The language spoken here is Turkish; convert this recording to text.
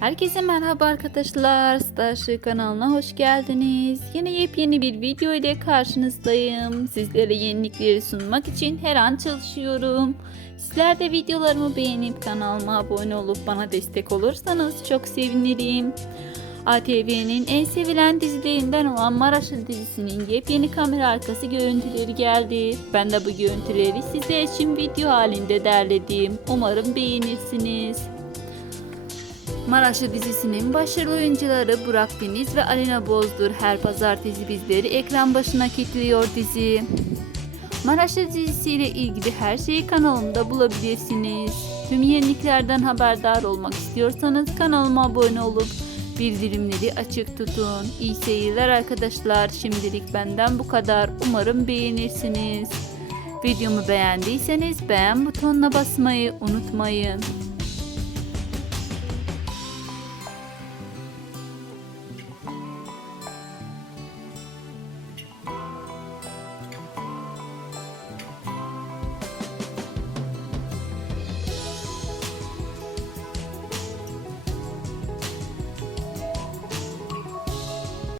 Herkese merhaba arkadaşlar. Starship kanalına hoş geldiniz. Yine yepyeni bir video ile karşınızdayım. Sizlere yenilikleri sunmak için her an çalışıyorum. Sizler de videolarımı beğenip kanalıma abone olup bana destek olursanız çok sevinirim. ATV'nin en sevilen dizilerinden olan Maraşlı dizisinin yepyeni kamera arkası görüntüleri geldi. Ben de bu görüntüleri sizler için video halinde derledim. Umarım beğenirsiniz. Maraşlı dizisinin başarılı oyuncuları Burak Deniz ve Alena Bozdur her pazartesi bizleri ekran başına kilitliyor dizi. Maraşlı dizisiyle ilgili her şeyi kanalımda bulabilirsiniz. Tüm yeniliklerden haberdar olmak istiyorsanız kanalıma abone olup bildirimleri açık tutun. İyi seyirler arkadaşlar. Şimdilik benden bu kadar. Umarım beğenirsiniz. Videomu beğendiyseniz beğen butonuna basmayı unutmayın.